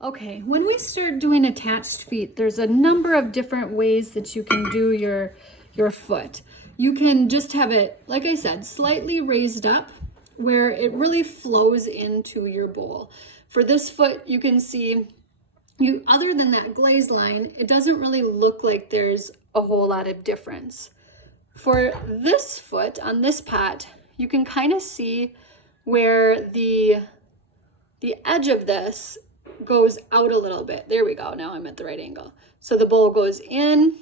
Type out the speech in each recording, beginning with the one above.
Okay, when we start doing attached feet, there's a number of different ways that you can do your foot. You can just have it, like I said, slightly raised up where it really flows into your bowl. For this foot, you can see other than that glaze line, it doesn't really look like there's a whole lot of difference. For this foot on this pot, you can kind of see where the edge of this goes out a little bit. There we go. Now I'm at the right angle. So the bowl goes in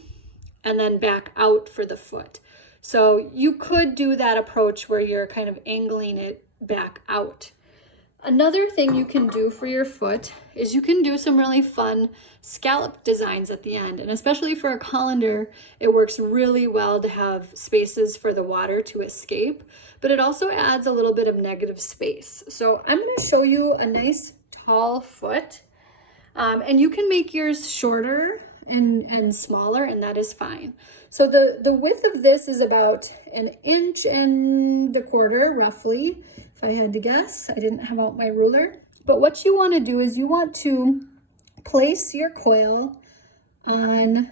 and then back out for the foot. So you could do that approach where you're kind of angling it back out. Another thing you can do for your foot is you can do some really fun scallop designs at the end. And especially for a colander, it works really well to have spaces for the water to escape, but it also adds a little bit of negative space. So I'm going to show you a nice tall foot, and you can make yours shorter and smaller, and that is fine. So the width of this is about 1.25 inches, roughly. If I had to guess, I didn't have out my ruler. But what you want to do is you want to place your coil on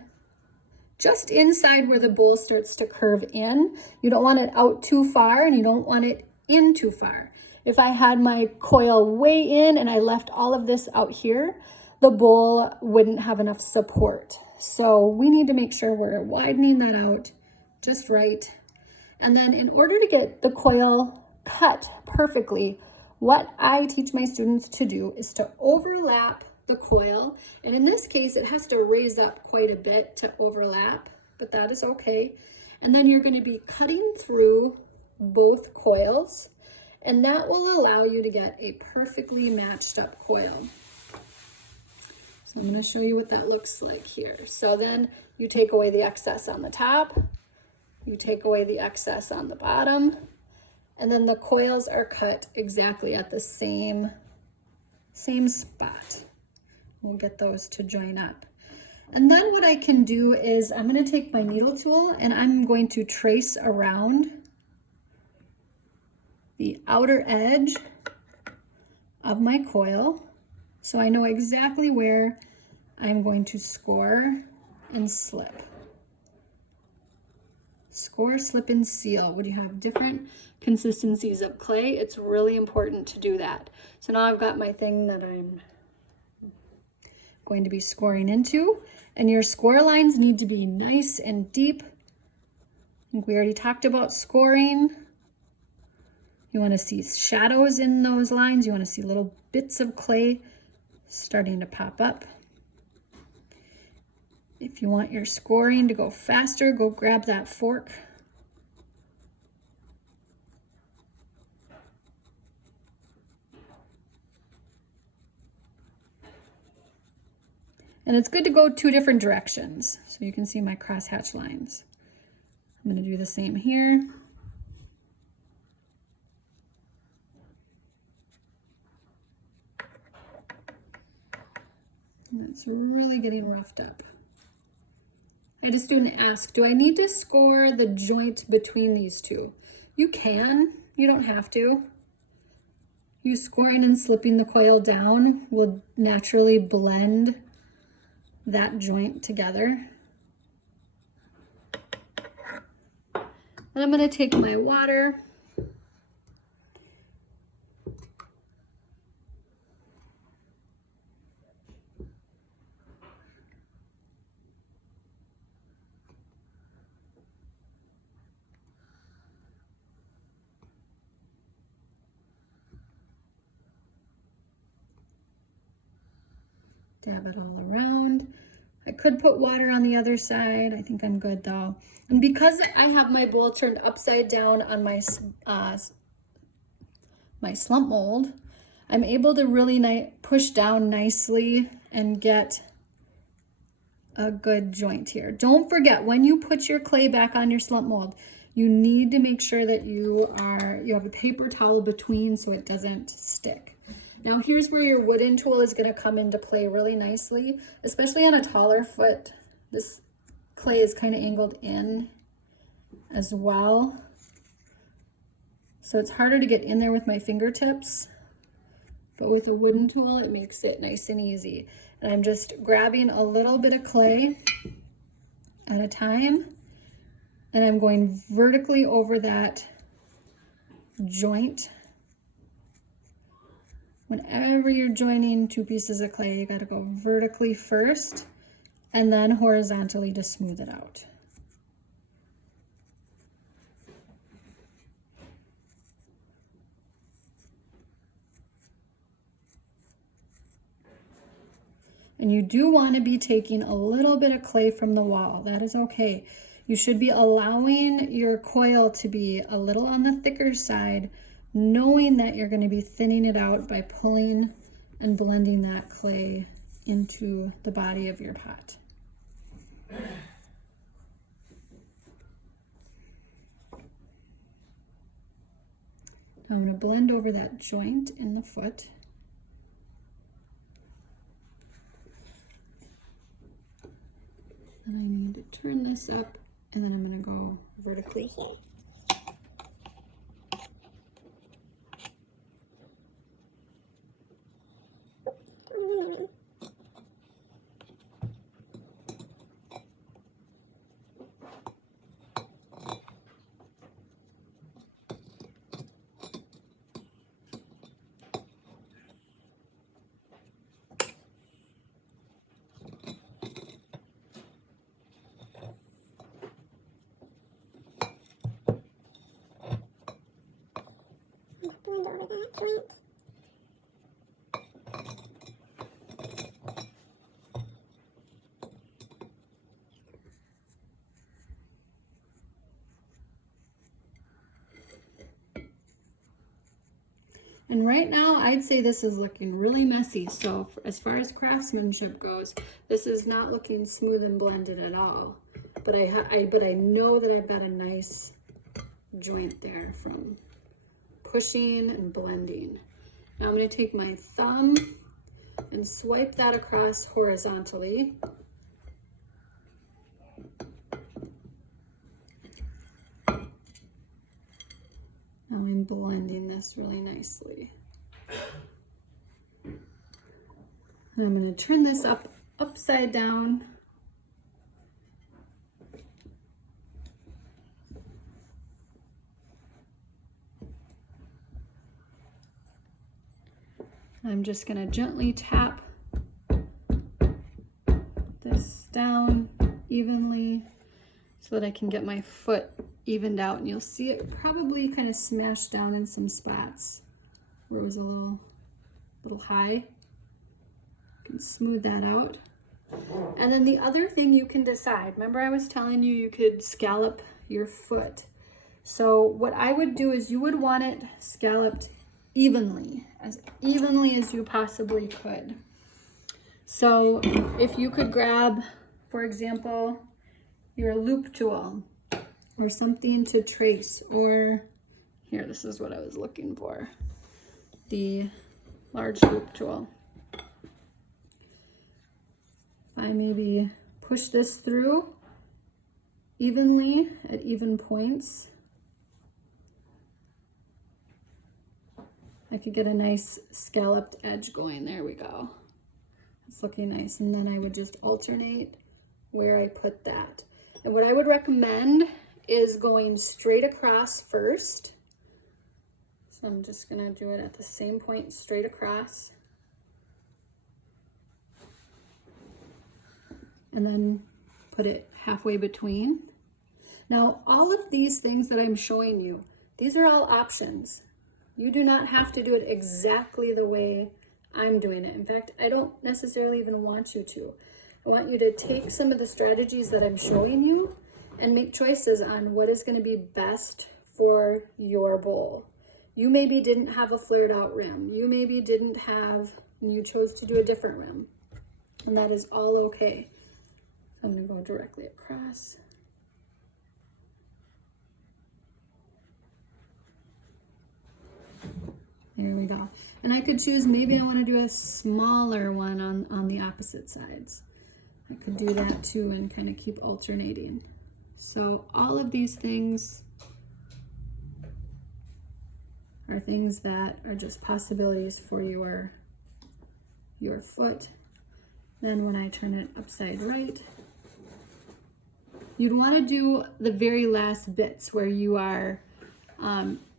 just inside where the bowl starts to curve in. You don't want it out too far and you don't want it in too far. If I had my coil way in and I left all of this out here, the bowl wouldn't have enough support. So we need to make sure we're widening that out just right. And then in order to get the coil cut perfectly, what I teach my students to do is to overlap the coil. And in this case, it has to raise up quite a bit to overlap, but that is okay. And then you're going to be cutting through both coils, and that will allow you to get a perfectly matched up coil. So I'm going to show you what that looks like here. So then you take away the excess on the top, you take away the excess on the bottom, and then the coils are cut exactly at the same spot. We'll get those to join up. And then what I can do is I'm going to take my needle tool and I'm going to trace around the outer edge of my coil, so I know exactly where I'm going to score and slip. Score, slip, and seal. When you have different consistencies of clay, it's really important to do that. So now I've got my thing that I'm going to be scoring into, and your score lines need to be nice and deep. I think we already talked about scoring. You want to see shadows in those lines. You want to see little bits of clay starting to pop up. If you want your scoring to go faster, go grab that fork. And it's good to go 2 different directions, so you can see my crosshatch lines. I'm going to do the same here. And that's really getting roughed up. I had a student ask, do I need to score the joint between these two? You can, you don't have to. You scoring and slipping the coil down will naturally blend that joint together. And I'm going to take my water. Dab it all around. I could put water on the other side. I think I'm good though. And because I have my bowl turned upside down on my slump mold, I'm able to really push down nicely and get a good joint here. Don't forget, when you put your clay back on your slump mold, you need to make sure that you have a paper towel between so it doesn't stick. Now here's where your wooden tool is going to come into play really nicely, especially on a taller foot. This clay is kind of angled in as well, so it's harder to get in there with my fingertips. But with a wooden tool, it makes it nice and easy. And I'm just grabbing a little bit of clay at a time, and I'm going vertically over that joint. Whenever you're joining two pieces of clay, you gotta go vertically first and then horizontally to smooth it out. And you do want to be taking a little bit of clay from the wall. That is okay. You should be allowing your coil to be a little on the thicker side, knowing that you're going to be thinning it out by pulling and blending that clay into the body of your pot. Now I'm going to blend over that joint in the foot. And I need to turn this up, and then I'm going to go vertically here. Blend over that joint. And right now, I'd say this is looking really messy. So as far as craftsmanship goes, this is not looking smooth and blended at all. But I know that I've got a nice joint there from pushing and blending. Now I'm going to take my thumb and swipe that across horizontally. Now I'm blending this really nicely. And I'm going to turn this upside down. I'm just going to gently tap this down evenly so that I can get my foot evened out, and you'll see it probably kind of smashed down in some spots where it was a little high. You can smooth that out. And then the other thing you can decide, remember I was telling you you could scallop your foot. So what I would do is you would want it scalloped evenly as you possibly could. So if you could grab, for example, your loop tool or something to trace, or here, this is what I was looking for, the large loop tool. I maybe push this through evenly at even points, I could get a nice scalloped edge going. There we go. It's looking nice. And then I would just alternate where I put that. And what I would recommend is going straight across first. So I'm just gonna do it at the same point, straight across. And then put it halfway between. Now, all of these things that I'm showing you, these are all options. You do not have to do it exactly the way I'm doing it. In fact, I don't necessarily even want you to. I want you to take some of the strategies that I'm showing you and make choices on what is going to be best for your bowl. You maybe didn't have a flared out rim. You maybe didn't have, and you chose to do a different rim. And that is all okay. So I'm going to go directly across. There we go. And I could choose, maybe I want to do a smaller one on the opposite sides. I could do that too and kind of keep alternating. So all of these things are things that are just possibilities for your foot. Then when I turn it upside right, you'd want to do the very last bits where you are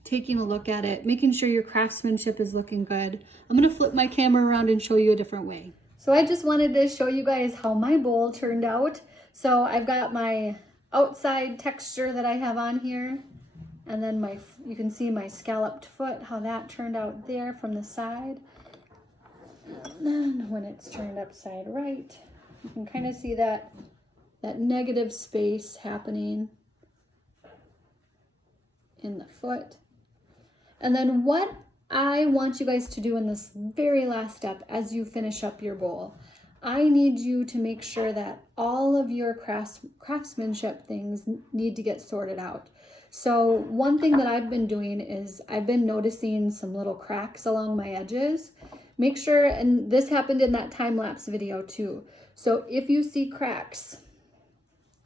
taking a look at it, making sure your craftsmanship is looking good. I'm going to flip my camera around and show you a different way. So I just wanted to show you guys how my bowl turned out. So I've got my outside texture that I have on here, and then you can see my scalloped foot, how that turned out there from the side. And then when it's turned upside right, you can kind of see that negative space happening in the foot. And then what I want you guys to do in this very last step as you finish up your bowl, I need you to make sure that all of your craftsmanship things need to get sorted out. So one thing that I've been doing is I've been noticing some little cracks along my edges. Make sure, and this happened in that time-lapse video too. So if you see cracks,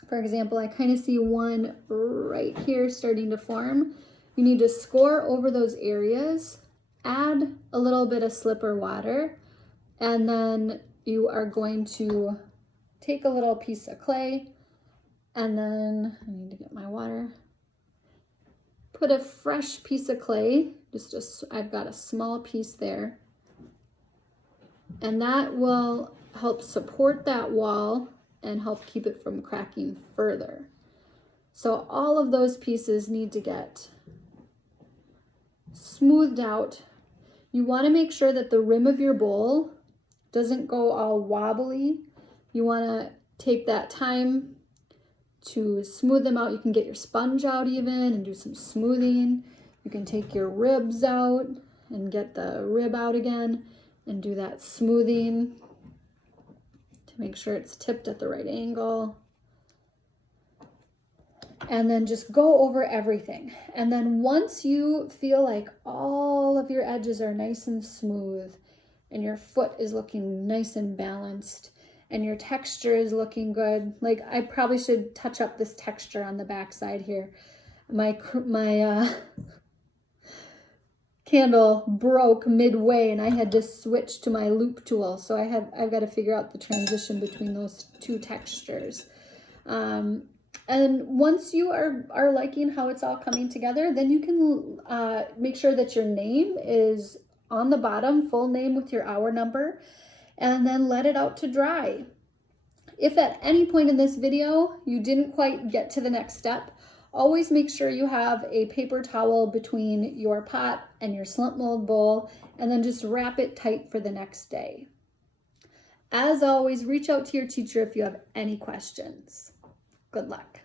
for example, I kind of see one right here starting to form. You need to score over those areas, add a little bit of slipper water, and then you are going to take a little piece of clay, and then I need to get my water. Put a fresh piece of clay, I've got a small piece there, and that will help support that wall and help keep it from cracking further. So all of those pieces need to get smoothed out. You want to make sure that the rim of your bowl doesn't go all wobbly. You want to take that time to smooth them out. You can get your sponge out even and do some smoothing. You can take your ribs out and get the rib out again and do that smoothing to make sure it's tipped at the right angle. And then just go over everything. And then once you feel like all of your edges are nice and smooth and your foot is looking nice and balanced and your texture is looking good, like I probably should touch up this texture on the back side here. My candle broke midway and I had to switch to my loop tool. So I've got to figure out the transition between those two textures. And once you are liking how it's all coming together, then you can make sure that your name is on the bottom, full name with your hour number, and then let it out to dry. If at any point in this video you didn't quite get to the next step, always make sure you have a paper towel between your pot and your slump mold bowl, and then just wrap it tight for the next day. As always, reach out to your teacher if you have any questions. Good luck.